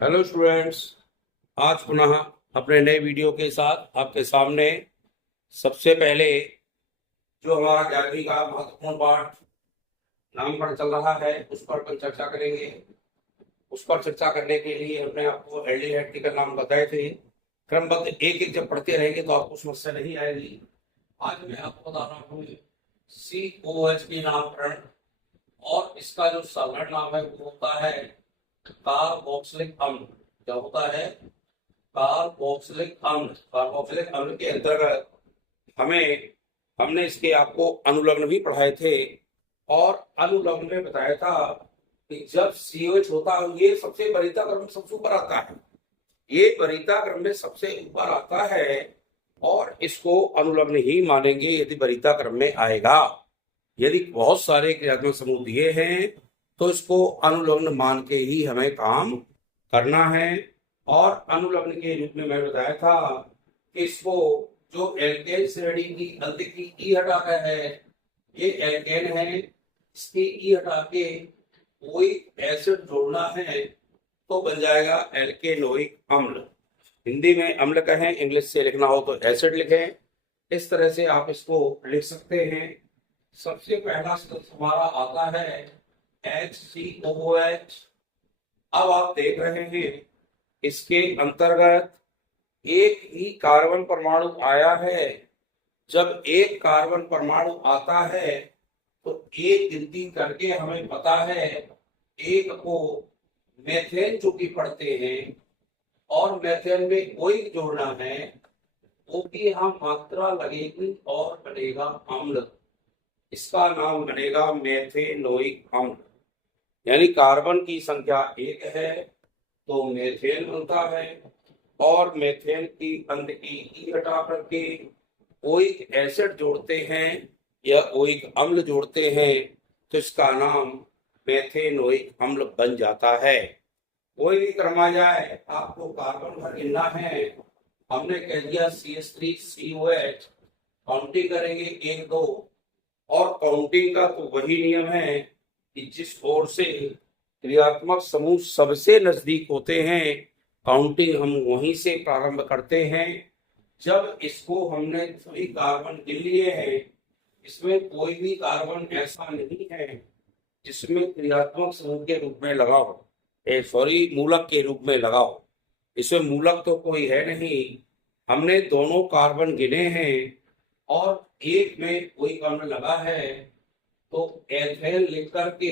Hello students. आज पुनः अपने नए वीडियो के साथ आपके सामने सबसे पहले जो हमारा ज्ञानी का महत्वपूर्ण पाठ नामकरण चल रहा है उस पर अपन चर्चा करेंगे। उस पर चर्चा करने के लिए हमने आपको एल्डिहाइड के नाम बताए थे। क्रमबद्ध एक एक जब पढ़ते रहेंगे तो आपको समस्या नहीं आएगी। आज मैं आपको बता रहा हूँ COH की नामकरण, और इसका जो साधारण नाम है वो होता है कार्बोक्सिलिक अम्ल। क्या होता है? कार्बोक्सिलिक अम्ल। कार्बोक्सिलिक अम्ल के अंतर्गत हमें हमने इसके आपको अनुलग्न भी पढ़ाए थे, और अनुलग्न में बताया था कि जब COH होता है ये सबसे वरीयता क्रम में सबसे ऊपर आता है। ये वरीयता क्रम में सबसे ऊपर आता है और इसको अनुलग्न ही मानेंगे यदि वरीयता क्रम में आएगा। यदि बहुत सारे क्रियात्मक समूह दिए हैं तो इसको अनुलग्न मान के ही हमें काम करना है। और अनुलग्न के रूप में मैं बताया था कि इसको जो एल्केन श्रेणी की अंत की ई हटाता है, ये एल्केन है, इसकी ई हटा के कोई एसिड जोड़ना है तो बन जाएगा एल्केनोइक अम्ल। हिंदी में अम्ल कहें, इंग्लिश से लिखना हो तो एसिड लिखें। इस तरह से आप इसको लिख सकते हैं। सबसे पहला सदस्य हमारा आता है HCOOH। अब आप देख रहे हैं इसके अंतर्गत एक ही कार्बन परमाणु आया है। जब एक कार्बन परमाणु आता है तो एक गिनती करके हमें पता है एक को मेथेन चूंकि पढ़ते हैं और मेथेन में कोई जोड़ना है, वो की यहाँ मात्रा लगेगी और बनेगा अम्ल। इसका नाम बनेगा मेथेनोइक अम्ल। यानी कार्बन की संख्या एक है तो मेथेन बनता है, और मेथेन की अंत की ई हटा करके ओइक एसिड जोड़ते हैं या ओइक अम्ल जोड़ते हैं तो इसका नाम मेथेनोइक अम्ल बन जाता है। कोई भी क्रम आ जाए, आपको कार्बन भर गिनना है। हमने कह दिया CH3COH, काउंटिंग करेंगे 1 2, और काउंटिंग का तो वही नियम है कि जिस ओर से क्रियात्मक समूह सबसे नजदीक होते हैं काउंटिंग हम वहीं से प्रारंभ करते हैं। जब इसको हमने सभी कार्बन गिन लिए हैं, इसमें कोई भी कार्बन ऐसा नहीं है जिसमें क्रियात्मक समूह के रूप में लगा हो, मूलक के रूप में लगा हो। इसमें मूलक तो कोई है नहीं। हमने दोनों कार्बन गिने हैं और एक में कोई अम्ल लगा है तो एथेन लिख करके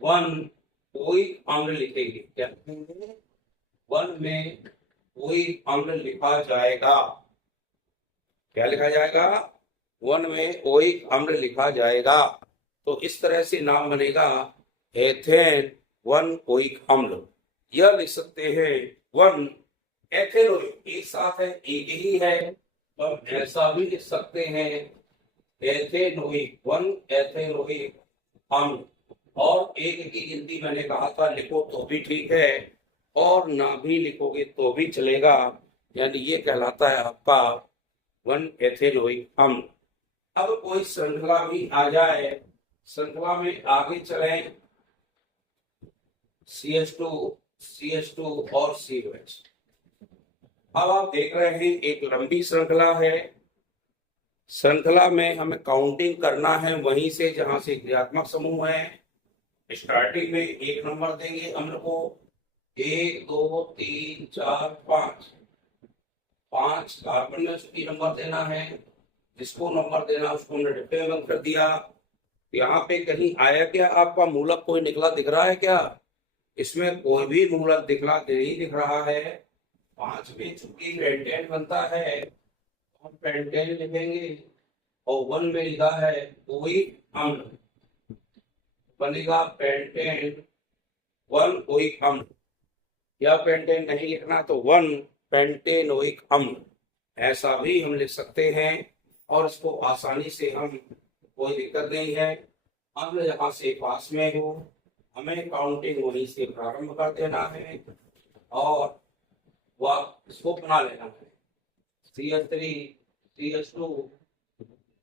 1 कोई अम्ल लिखेंगे। क्या लिखेंगे? 1 में कोई अम्ल लिखा जाएगा। क्या लिखा जाएगा? 1 में कोई अम्ल लिखा जाएगा। तो इस तरह से नाम बनेगा एथेन 1 कोई अम्ल। यह लिख सकते हैं 1 एथेनोइक, एक साथ है, एक ही है, तो हम ऐसा भी लिख सकते हैं एथेनोइक 1 एथेनोइक अम्ल। और एक की गिनती मैंने कहा था लिखो तो भी ठीक है और ना भी लिखोगे तो भी चलेगा। यानी ये कहलाता है आपका 1 एथेनोइक अम्ल। अब कोई श्रृंखला भी आ जाए, श्रृंखला में आगे चलें, CH2 CH2 और COH। अब आप देख रहे हैं एक लंबी श्रृंखला है। श्रृंखला में हमें काउंटिंग करना है वहीं से जहां से क्रियात्मक समूह है। स्टार्टिंग में 1 नंबर देंगे अम्ल को, 1 2 3 4 5। 5 कार्बन में उसकी नंबर देना है, जिसको नंबर देना उसको हमने डिब्बे में बंद कर दिया। यहाँ पे कहीं आया क्या आपका मूलक कोई निकला दिख रहा है क्या? इसमें कोई भी मूलक दिखला नहीं दिख रहा है। 5 में चूंकि पेंटेन बनता है हम पेंटेन लिखेंगे, और 1 में लिखा है कोई अम्ल, बनेगा पेंटेन 1 कोई अम्ल। या पेंटेन नहीं लिखना तो 1 पेंटेनोइक अम्ल, ऐसा भी हम लिख सकते हैं। और इसको आसानी से हम, कोई दिक्कत नहीं है, अम्ल यहाँ से पास में हो, हमें काउंटिंग वहीं से प्रारंभ कर देना है और वह इसको बना लेना है CH3 CH2,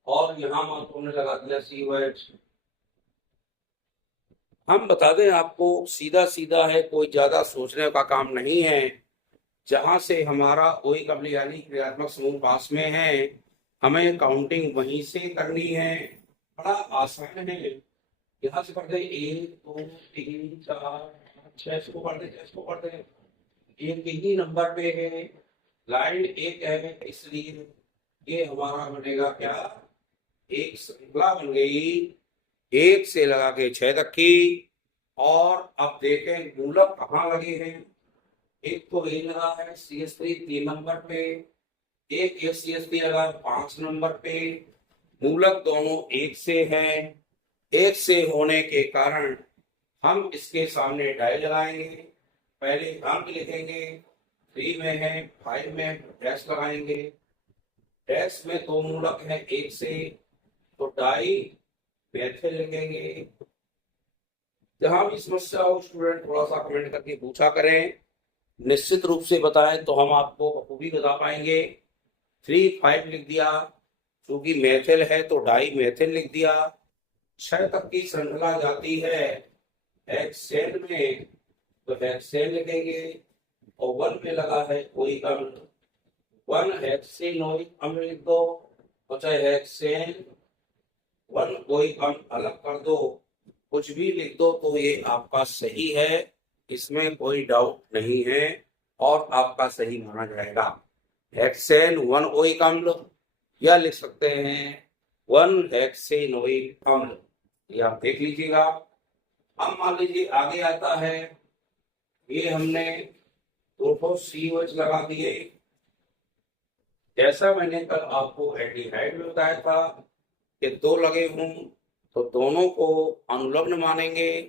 और यहाँ हमने लगा दिया COH। हम बता दें आपको, सीधा सीधा है, कोई ज्यादा सोचने का काम नहीं है। जहां से हमारा कोई कबली यानी क्रियात्मक समूह पास में है, हमें काउंटिंग वहीं से करनी है। बड़ा आसान है। यहाँ से पढ़ते 1 2 3 4 5 6, इसको पढ़ते 6 को पढ़ते, एक ही नंबर पे है, लाइन एक है, इसलिए ये हमारा बनेगा क्या, एक श्रृंखला बन गई 1 से लगा के 6 तक की। और अब देखें मूलक कहाँ लगे हैं। एक तो ये लगा है CH3 3 नंबर पे, एक ये CH3 लगा है 5 नंबर पे। मूलक दोनों एक से हैं। एक से होने के कारण हम इसके सामने डाई लगाएंगे। पहले अंक लिखेंगे, 3 में है, 5 में डैश लगाएंगे। डैश में दो मूलक है एक से, तो डाई मेथिल लिखेंगे। जहां भी समस्या हो स्टूडेंट थोड़ा सा कमेंट करके पूछा करें, निश्चित रूप से बताएं तो हम आपको बखूबी बता पाएंगे। 3 5 लिख दिया, क्योंकि मेथिल है तो डाई मेथिल लिख दिया। 6 तक की श्रृंखला जाती है हेक्सेन में, तो हेक्सेन लिखेंगे। और 1 में लगा है कोई अम्ल, 1 हेक्सेनोइक अम्ल लिख दो, तो चाहे हेक्सेन 1 कोई अम्ल अलग कर दो, कुछ भी लिख दो तो ये आपका सही है, इसमें कोई डाउट नहीं है और आपका सही माना जाएगा। हेक्सेन 1 ओइक अम्ल, या लिख सकते हैं 1 हेक्सेनोइक अम्ल, ये आप देख लीजिएगा। अब मान लीजिए आगे आता है, ये हमने 2 COH लगा दिए। जैसा मैंने कल आपको एल्डिहाइड में बताया था कि 2 लगे हों तो दोनों को अनुलग्न मानेंगे,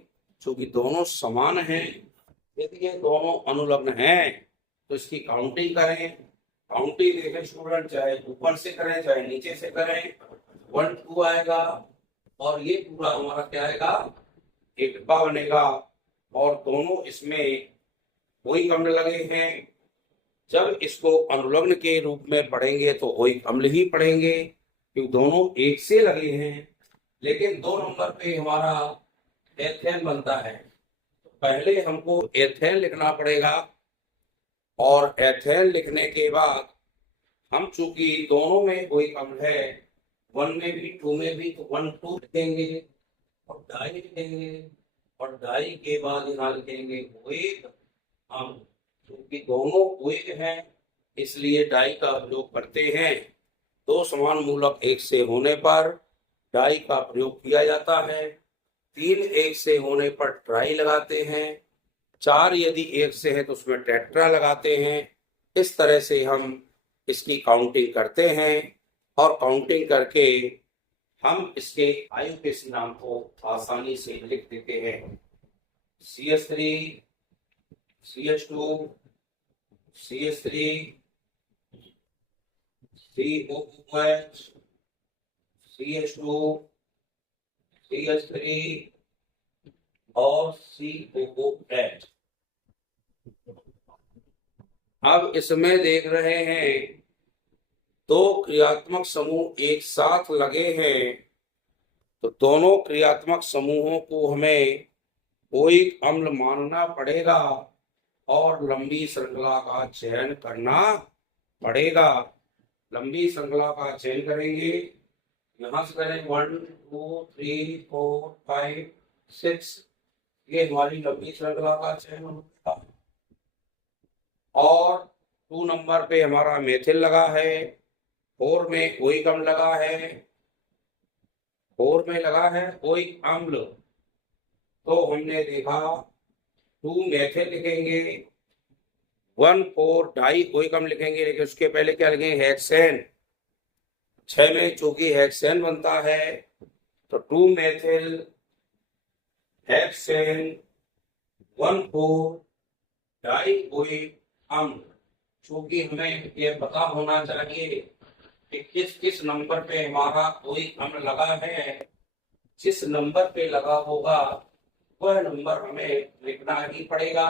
क्योंकि दोनों समान हैं। यदि ये दोनों अनुलग्न हैं तो इसकी काउंटिंग करें। काउंटिंग देखें स्टूडेंट, चाहे ऊपर से करें चाहे नीचे से करें, 1 2 आएगा और ये पूरा हमारा क्या आएगा, एक डिब्बा बनेगा। और दोनों इसमें कोई अम्ल लगे हैं। जब इसको अनुलग्न के रूप में पढ़ेंगे तो कोई अम्ल ही पढ़ेंगे, क्योंकि दोनों एक से लगे हैं। लेकिन 2 नंबर पे हमारा एथेन बनता है, तो पहले हमको एथेन लिखना पड़ेगा। और एथेन लिखने के बाद हम चूंकि दोनों में कोई अम्ल है, 1 में भी 2 में भी, तो 1 2 लिखेंगे और डाई लिखेंगे। और डाई के बाद यहाँ लिखेंगे OH अम्ल, क्योंकि दोनों OH हैं इसलिए डाई का प्रयोग करते हैं। 2 समान मूलक एक से होने पर डाई का प्रयोग किया जाता है। 3 एक से होने पर ट्राई लगाते हैं। 4 यदि एक से है तो उसमें टेट्रा लगाते हैं। इस तरह से हम इसकी काउंटिंग करते हैं और काउंटिंग करके हम इसके आयु के नाम को आसानी से लिख देते हैं। CH3 CH2 CH3 COOH CH2 CH3 और COOH। अब इसमें देख रहे हैं 2 क्रियात्मक समूह एक साथ लगे हैं, तो दोनों क्रियात्मक समूहों को हमें कोई अम्ल मानना पड़ेगा और लंबी श्रृंखला का चयन करना पड़ेगा। लंबी श्रृंखला का चयन करेंगे, यहां से करें 1 2 3 4 5 6, ये हमारी लंबी श्रृंखला का चयन होगा। और 2 नंबर पे हमारा मेथिल लगा है, 4 में कोई अम्ल लगा है, 4 में लगा है कोई अम्ल, तो हमने देखा 2 मेथिल लिखेंगे, 1 4 डाई कोई अम्ल लिखेंगे, लेकिन उसके पहले क्या लिखेंगे, हेक्सेन। 6 में चूंकि हेक्सेन बनता है तो 2 मेथिल हेक्सेन 1 4 डाई कोई अम्ल। चूंकि हमें ये पता होना चाहिए कि किस किस नंबर पे हमारा कोई अम्ल लगा है, जिस नंबर पे लगा होगा वह नंबर हमें लिखना ही पड़ेगा।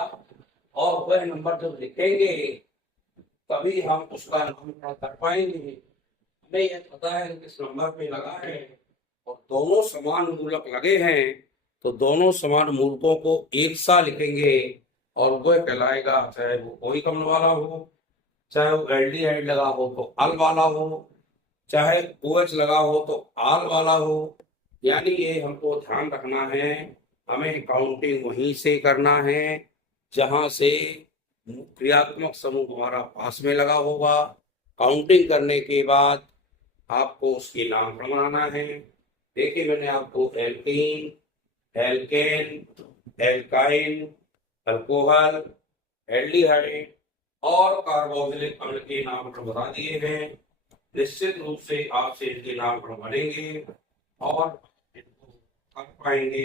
और वह नंबर जब लिखेंगे तभी हम उसका नाम कर पाएंगे। हमें यह पता है किस नंबर पे लगा है और दोनों समान मूलक लगे हैं, तो दोनों समान मूलकों को एक सा लिखेंगे और वह कहलाएगा, चाहे वो कोई कमल वाला हो, चाहे वो एल्डिहाइड लगा हो तो अल वाला हो, चाहे OH लगा हो तो आल वाला हो। यानी ये हमको ध्यान रखना है, हमें काउंटिंग वहीं से करना है जहां से क्रियात्मक समूह हमारा पास में लगा होगा। काउंटिंग करने के बाद आपको उसके नामकरण बनाना है। देखिए मैंने आपको alkene, alkane, alkyne, alcohol, aldehyde और कार्बोक्सिलिक अम्ल के नामकरण बता दिए हैं। निश्चित रूप से आपसे इनके नामकरण बनेंगे और इनको कर पाएंगे,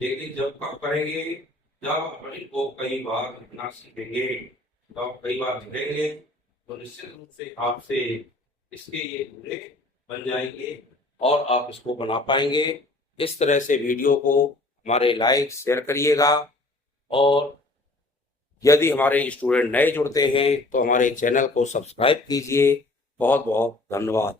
लेकिन जब कब करेंगे, जब आप इनको कई बार लिखना सीखेंगे, जब आप कई बार लिखेंगे तो निश्चित रूप से आपसे इसके ये पूरे बन जाएंगे और आप इसको बना पाएंगे। इस तरह से वीडियो को हमारे लाइक शेयर करिएगा और यदि हमारे स्टूडेंट नए जुड़ते हैं तो हमारे चैनल को सब्सक्राइब कीजिए। बहुत बहुत धन्यवाद।